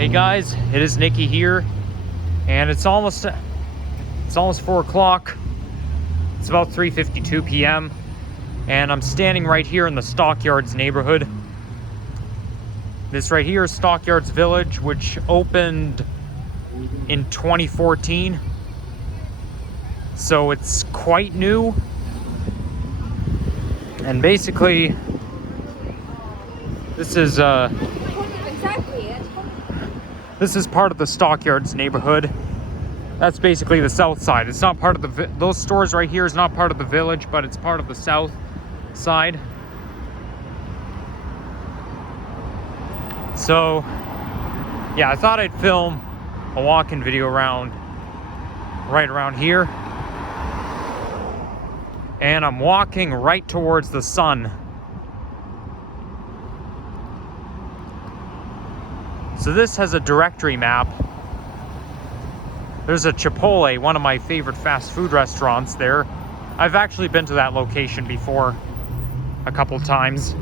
Hey guys, it is Nicky here, and it's almost 4 o'clock. It's about 3:52 p.m. and I'm standing right here in the Stockyards neighborhood. This right here is Stockyards Village, which opened in 2014, so it's quite new. And basically, this is part of the Stockyards neighborhood. That's basically the south side. It's not part of those stores right here is not part of the village, but it's part of the south side. So yeah, I thought I'd film a walk-in video right around here. And I'm walking right towards the sun. So this has a directory map. There's a Chipotle, one of my favorite fast food restaurants there. I've actually been to that location before a couple times.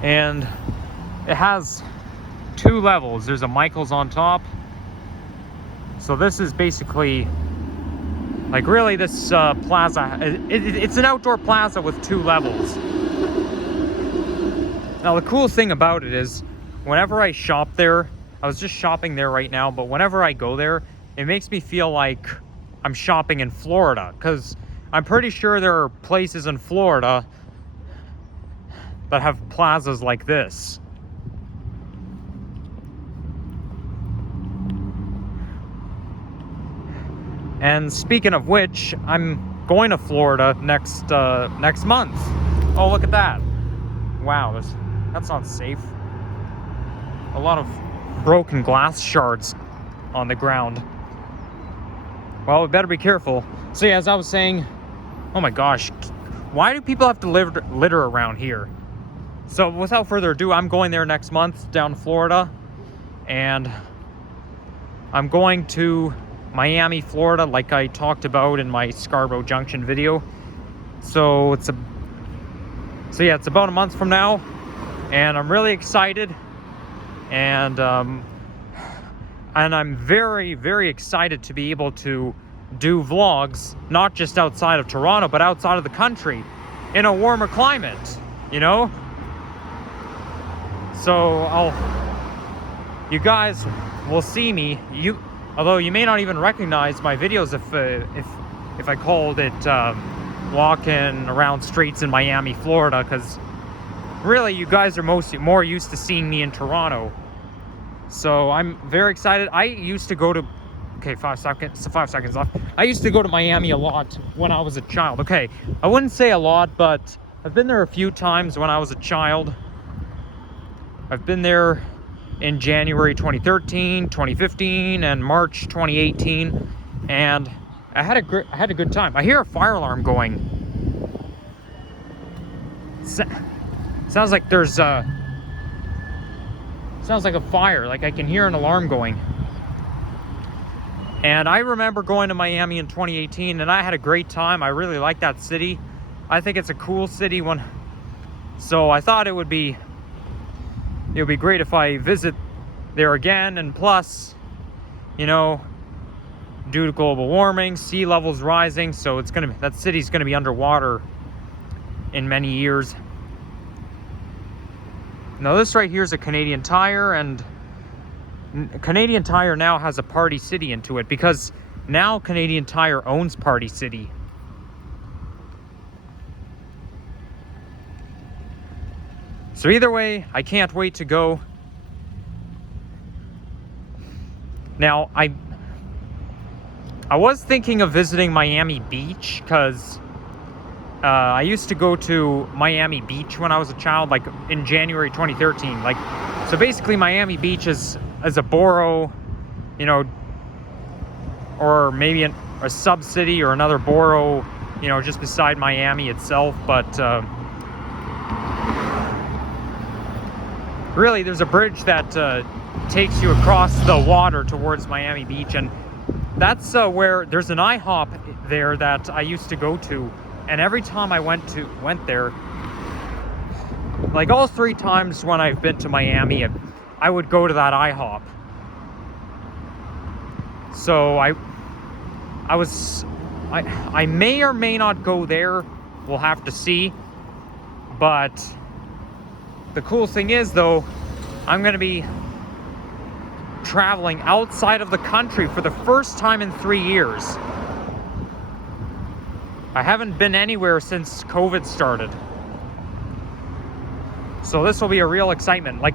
And it has 2 levels. There's a Michael's on top. So this is basically, like, really this plaza, it's an outdoor plaza with 2 levels. Now the cool thing about it is, whenever I shop there, I was just shopping there right now, but whenever I go there, it makes me feel like I'm shopping in Florida, because I'm pretty sure there are places in Florida that have plazas like this. And speaking of which, I'm going to Florida next month. Oh, look at that. Wow, that's not safe. A lot of broken glass shards on the ground. Well, we better be careful. So yeah, as I was saying, oh my gosh, why do people have to litter around here? So without further ado, I'm going there next month, down to Florida. And I'm going to Miami, Florida, like I talked about in my Scarborough Junction video. So it's about a month from now, and I'm really excited, and I'm very, very excited to be able to do vlogs, not just outside of Toronto, but outside of the country, in a warmer climate, you know? So you guys will see me, although you may not even recognize my videos if I called it walking around streets in Miami, Florida, because really you guys are more used to seeing me in Toronto. So I'm very excited. I used to go to 5 seconds left. I used to go to Miami a lot when I was a child. Okay, I wouldn't say a lot, but I've been there a few times when I was a child. I've been there in January 2013, 2015, and March 2018, and I had a good time. I hear a fire alarm going. Sounds like there's sounds like a fire. Like I can hear an alarm going. And I remember going to Miami in 2018, and I had a great time. I really like that city. I think it's a cool city. So I thought it would be great if I visit there again. And plus, you know, due to global warming, sea levels rising, so that city's gonna be underwater in many years. Now this right here is a Canadian Tire, and Canadian Tire now has a Party City into it, because now Canadian Tire owns Party City. So either way, I can't wait to go. Now, I was thinking of visiting Miami Beach, because I used to go to Miami Beach when I was a child, like in January 2013. Like, so basically Miami Beach is a borough, you know, or maybe a sub-city or another borough, you know, just beside Miami itself. But really, there's a bridge that takes you across the water towards Miami Beach, and that's where there's an IHOP there that I used to go to, and every time I went there, Like all 3 times when I've been to Miami, I would go to that IHOP. So I may or may not go there. We'll have to see. But the cool thing is, though, I'm going to be traveling outside of the country for the first time in 3 years. I haven't been anywhere since COVID started. So this will be a real excitement. Like,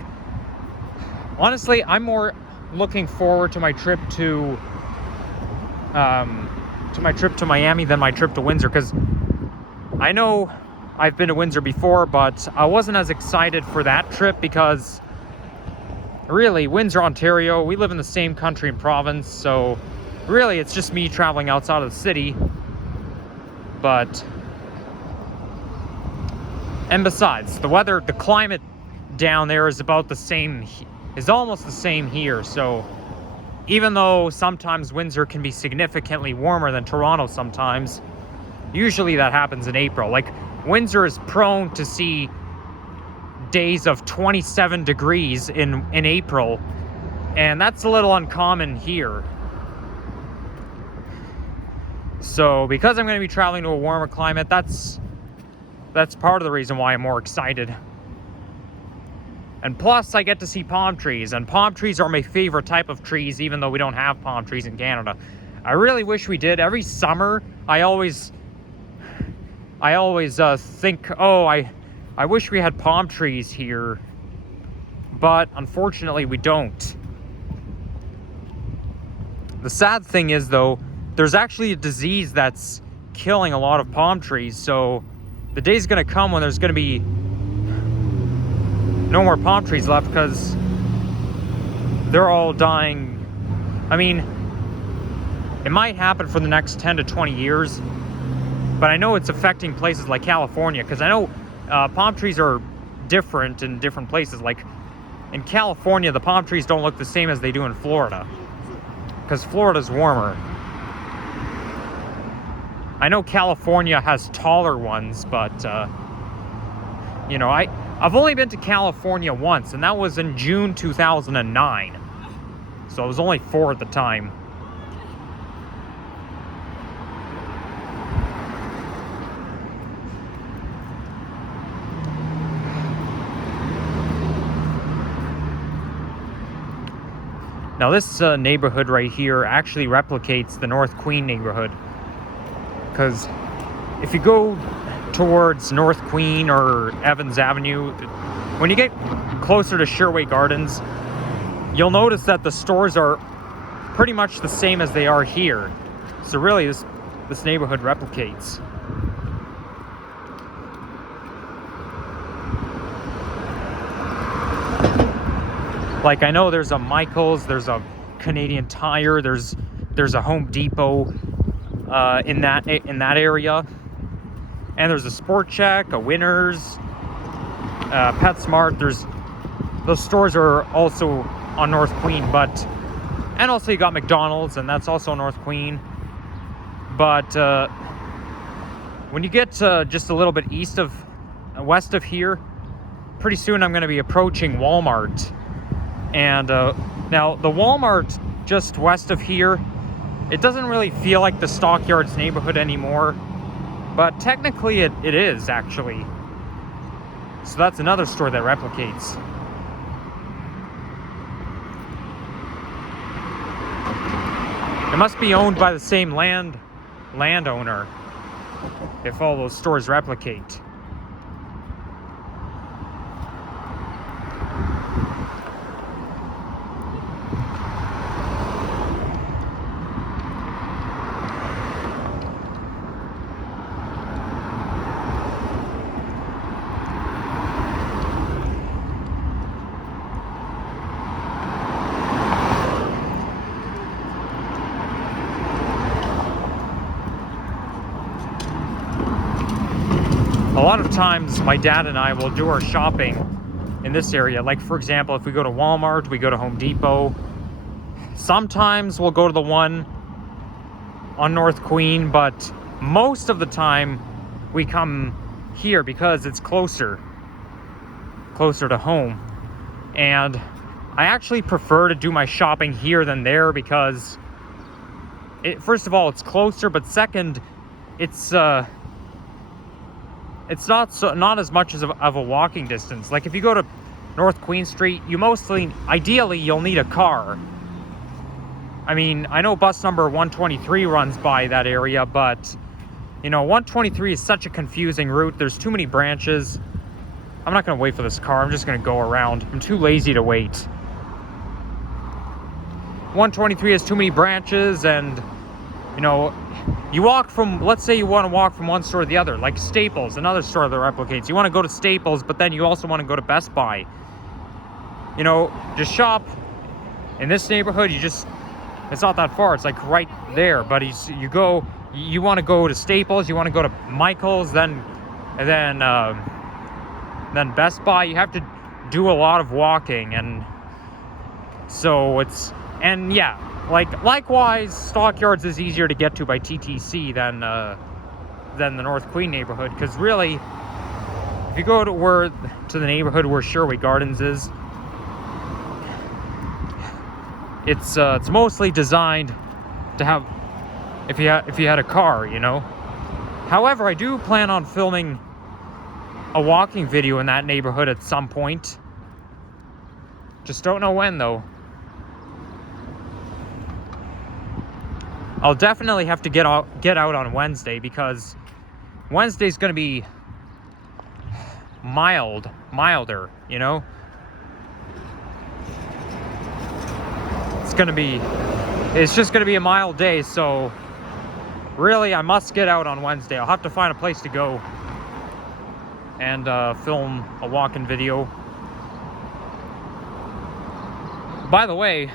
honestly, I'm more looking forward to my trip to Miami than my trip to Windsor, because I know I've been to Windsor before, but I wasn't as excited for that trip because really, Windsor, Ontario, we live in the same country and province, so really it's just me traveling outside of the city. And besides, the weather, the climate down there is about the same, is almost the same here. So even though sometimes Windsor can be significantly warmer than Toronto sometimes, usually that happens in April. Like, Windsor is prone to see days of 27 degrees in April, and that's a little uncommon here. So because I'm going to be traveling to a warmer climate, that's part of the reason why I'm more excited. And plus, I get to see palm trees, and palm trees are my favorite type of trees, even though we don't have palm trees in Canada. I really wish we did. Every summer, I always think, oh, I wish we had palm trees here, but unfortunately we don't. The sad thing is, though, there's actually a disease that's killing a lot of palm trees, so the day's gonna come when there's gonna be no more palm trees left because they're all dying. I mean, it might happen for the next 10 to 20 years, but I know it's affecting places like California, because I know palm trees are different in different places. Like in California, the palm trees don't look the same as they do in Florida, because Florida's warmer. I know California has taller ones, but you know, I've only been to California once, and that was in June 2009. So I was only 4 at the time. Now this neighborhood right here actually replicates the North Queen neighborhood, because if you go towards North Queen or Evans Avenue, when you get closer to Sherway Gardens, you'll notice that the stores are pretty much the same as they are here. So really, this neighborhood replicates. Like, I know there's a Michael's, there's a Canadian Tire, there's a Home Depot in that area, and there's a Sport Chek, a Winners, PetSmart. Those stores are also on North Queen, and also you got McDonald's, and that's also North Queen. But when you get just a little bit west of here, pretty soon I'm going to be approaching Walmart. And now the Walmart just west of here, it doesn't really feel like the Stockyards neighborhood anymore, but technically it is actually. So that's another store that replicates. It must be owned by the same landowner if all those stores replicate. A lot of times my dad and I will do our shopping in this area. Like, for example, if we go to Walmart, we go to Home Depot. Sometimes we'll go to the one on North Queen, but most of the time we come here because it's closer. closer to home. And I actually prefer to do my shopping here than there because, first of all, it's closer, but second, it's not as much of a walking distance. Like if you go to North Queen Street, ideally, you'll need a car. I mean, I know bus number 123 runs by that area, but, 123 is such a confusing route. There's too many branches. I'm not going to wait for this car. I'm just going to go around. I'm too lazy to wait. 123 has too many branches, and, you walk from, let's say you want to walk from one store to the other, like Staples, another store that replicates. You want to go to Staples, but then you also want to go to Best Buy. Just shop in this neighborhood. It's not that far. It's like right there, but you want to go to Staples, you want to go to Michael's, then Best Buy. You have to do a lot of walking, and so likewise, Stockyards is easier to get to by TTC than the North Queen neighborhood, because really, if you go to the neighborhood where Sherway Gardens is, it's mostly designed to have if you had a car, However, I do plan on filming a walking video in that neighborhood at some point. Just don't know when, though. I'll definitely have to get out on Wednesday, because Wednesday's going to be milder, It's just going to be a mild day, so really I must get out on Wednesday. I'll have to find a place to go and film a walk-in video. By the way,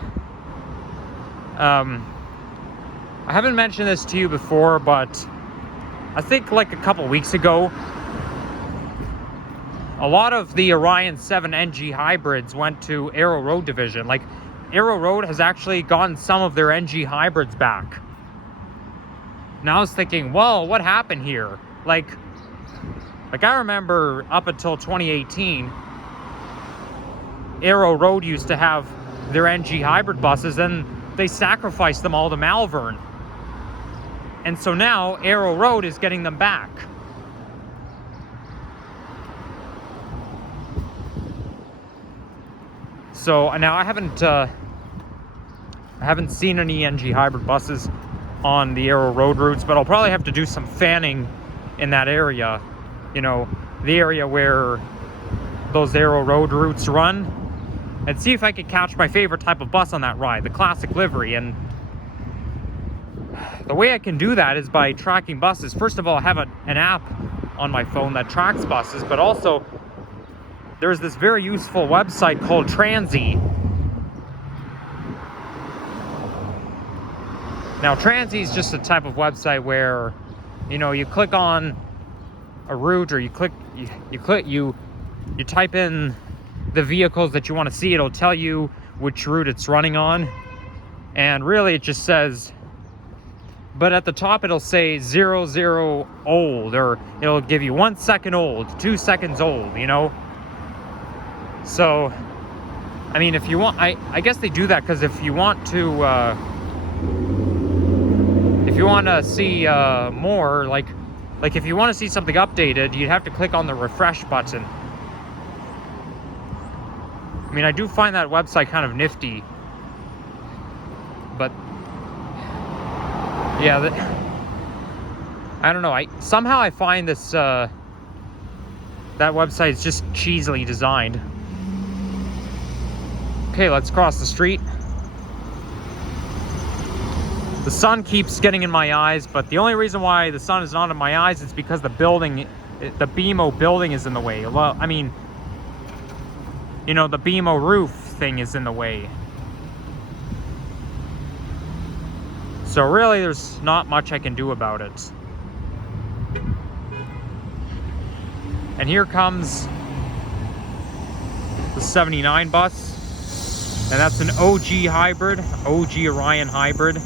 I haven't mentioned this to you before, but I think like a couple weeks ago, a lot of the Orion 7 NG hybrids went to Arrow Road Division. Like, Arrow Road has actually gotten some of their NG hybrids back. Now I was thinking, well, what happened here? Like I remember up until 2018, Arrow Road used to have their NG hybrid buses, and they sacrificed them all to Malvern. And so now Arrow Road is getting them back. So now I haven't seen any NG hybrid buses on the Arrow Road routes, but I'll probably have to do some fanning in that area. The area where those Arrow Road routes run, and see if I could catch my favorite type of bus on that ride, the classic livery. And the way I can do that is by tracking buses. First of all, I have an app on my phone that tracks buses, but also there's this very useful website called Transy. Now, Transy is just a type of website where, you click on a route, or you type in the vehicles that you want to see. It'll tell you which route it's running on, and really it just says, but at the top it'll say 00 old, or it'll give you 1 second old, 2 seconds old, So, I mean, if you want, I guess they do that because if you want to see more, like if you want to see something updated, you'd have to click on the refresh button. I mean, I do find that website kind of nifty, but yeah, I don't know. Somehow I find this that website is just cheesily designed. Okay, let's cross the street. The sun keeps getting in my eyes, but the only reason why the sun is not in my eyes is because the BMO building is in the way. Well, I mean, the BMO roof thing is in the way. So really, there's not much I can do about it. And here comes the 79 bus, and that's an OG hybrid, OG Orion hybrid.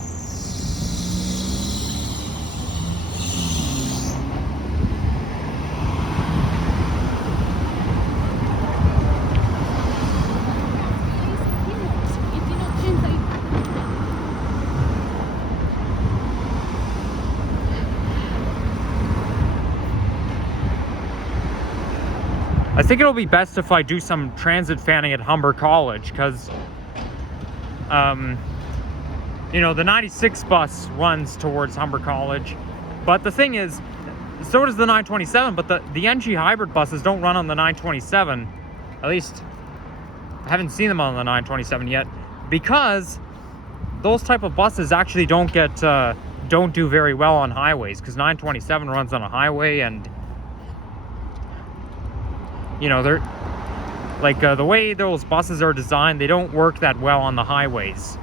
think it'll be best if I do some transit fanning at Humber College, because you know, the 96 bus runs towards Humber College, but the thing is, so does the 927, but the NG hybrid buses don't run on the 927. At least I haven't seen them on the 927 yet, because those type of buses actually don't do very well on highways, because 927 runs on a highway, and you know, they're like the way those buses are designed, they don't work that well on the highways.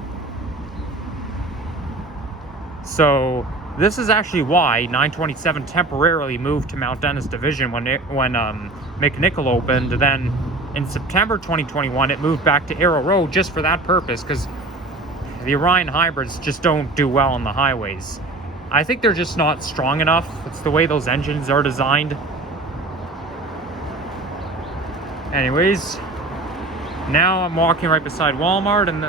So this is actually why 927 temporarily moved to Mount Dennis Division when McNichol opened. Then in September 2021, it moved back to Arrow Road just for that purpose, because the Orion hybrids just don't do well on the highways. I think they're just not strong enough. It's the way those engines are designed. Anyways, now I'm walking right beside Walmart, and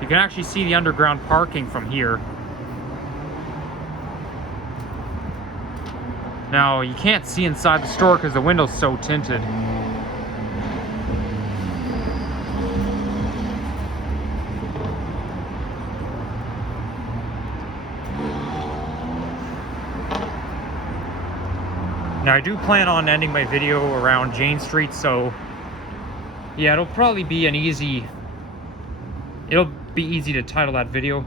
you can actually see the underground parking from here. Now, you can't see inside the store because the window's so tinted. Now, I do plan on ending my video around Jane Street, so yeah, it'll be easy to title that video.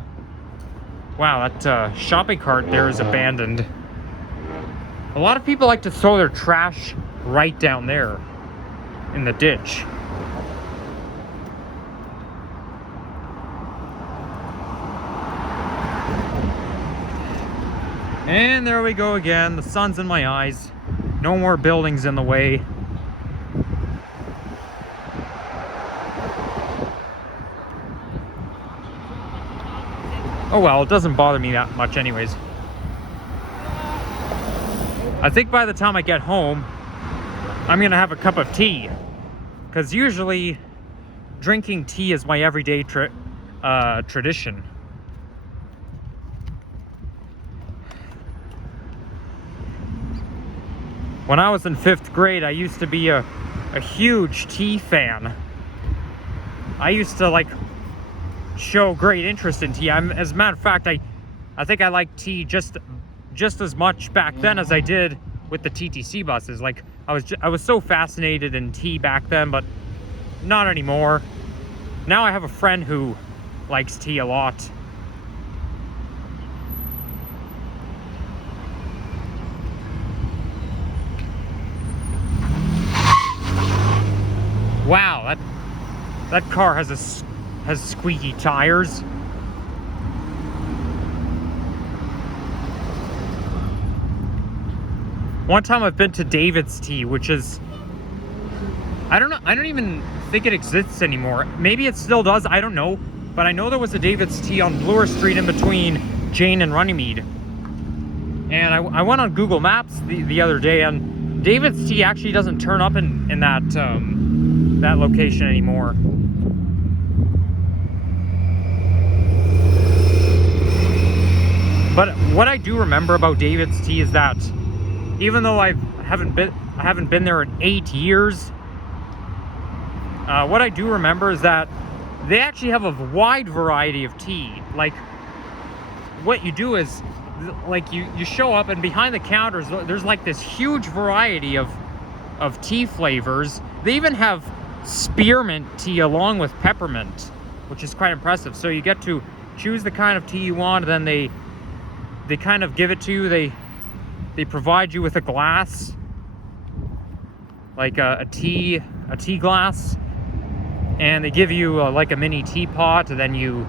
Wow, that shopping cart there is abandoned. A lot of people like to throw their trash right down there in the ditch. And there we go again. The sun's in my eyes. No more buildings in the way. Oh well, it doesn't bother me that much anyways. I think by the time I get home, I'm gonna have a cup of tea, because usually drinking tea is my everyday tradition. When I was in 5th grade, I used to be a huge tea fan. I used to like show great interest in tea. As a matter of fact, I think I liked tea just as much back then as I did with the TTC buses. Like I was so fascinated in tea back then, but not anymore. Now I have a friend who likes tea a lot. Wow, that car has squeaky tires. One time I've been to David's Tea, which is, I don't know, I don't even think it exists anymore. Maybe it still does, I don't know. But I know there was a David's Tea on Bloor Street in between Jane and Runnymede. And I went on Google Maps the other day, and David's Tea actually doesn't turn up in that location anymore. But what I do remember about David's Tea is that even though I haven't been there in 8 years, what I do remember is that they actually have a wide variety of tea. Like, what you do is, like, you show up, and behind the counters there's like this huge variety of tea flavors. They even have spearmint tea along with peppermint, which is quite impressive. So you get to choose the kind of tea you want, and then they kind of give it to you. They provide you with a glass, like a tea glass, and they give you like a mini teapot, and then you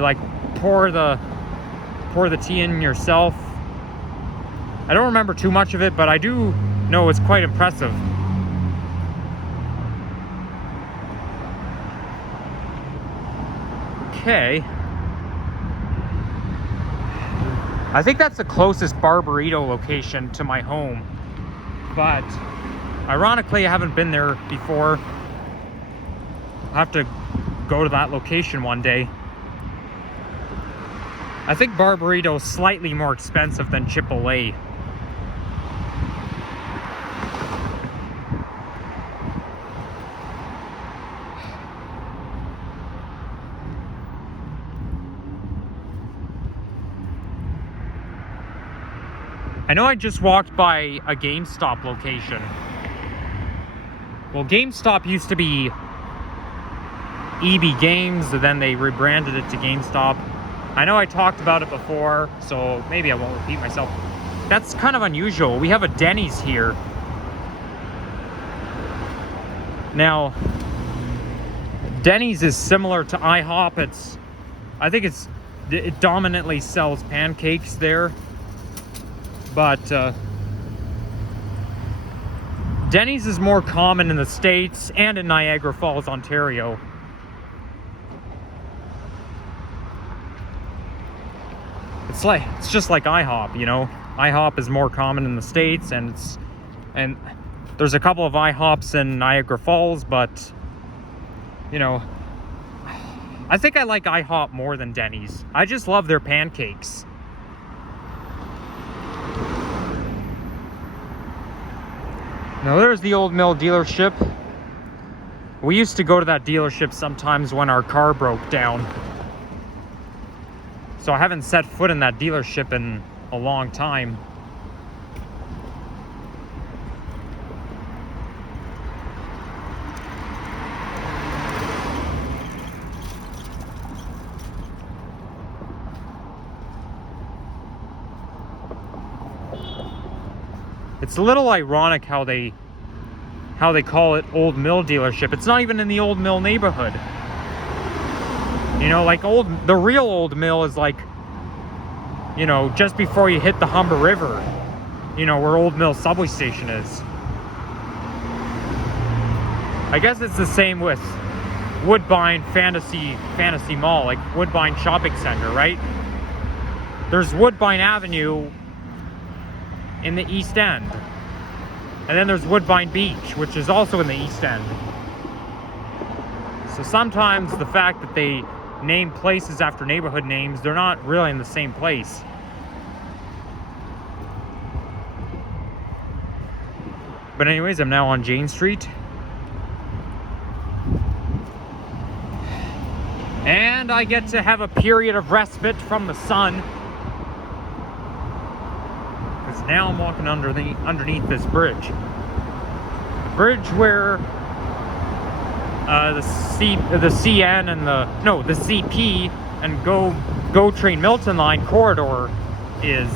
like pour the tea in yourself. I don't remember too much of it, but I do know it's quite impressive. Okay. I think that's the closest Barbarito location to my home, but ironically I haven't been there before. I'll have to go to that location one day. I think Barbarito is slightly more expensive than Chipotle. I know I just walked by a GameStop location. Well, GameStop used to be EB Games, and then they rebranded it to GameStop. I know I talked about it before, so maybe I won't repeat myself. That's kind of unusual. We have a Denny's here. Now, Denny's is similar to IHOP. I think it dominantly sells pancakes there. But Denny's is more common in the States and in Niagara Falls, Ontario. It's just like IHOP, you know. IHOP is more common in the States, and there's a couple of IHOPs in Niagara Falls, but you know, I think I like IHOP more than Denny's. I just love their pancakes. Now there's the Old Mill dealership. We used to go to that dealership sometimes when our car broke down. So I haven't set foot in that dealership in a long time. It's a little ironic how they call it Old Mill dealership. It's not even in the Old Mill neighborhood. You know, like the real Old Mill is like, you know, just before you hit the Humber River, you know, where Old Mill subway station is. I guess it's the same with Woodbine Fantasy Mall, like Woodbine Shopping Center, right? There's Woodbine Avenue in the East End. And then there's Woodbine Beach, which is also in the East End. So sometimes the fact that they name places after neighborhood names, they're not really in the same place. But anyways, I'm now on Jane Street. And I get to have a period of respite from the sun. Because now I'm walking underneath this bridge. The bridge where the CN and the CP and Go Train Milton Line corridor is.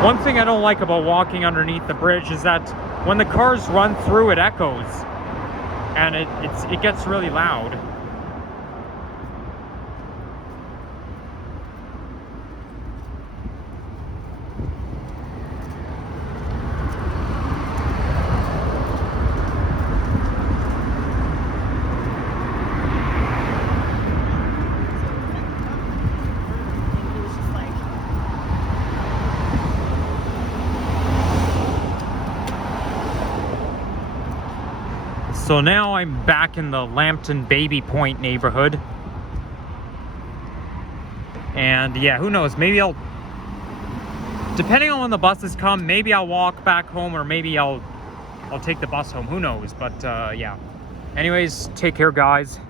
One thing I don't like about walking underneath the bridge is that when the cars run through, it echoes, and it gets really loud. So now I'm back in the Lambton Baby Point neighborhood. And yeah, who knows, maybe depending on when the buses come, maybe I'll walk back home, or maybe I'll take the bus home, who knows. But yeah, anyways, take care guys.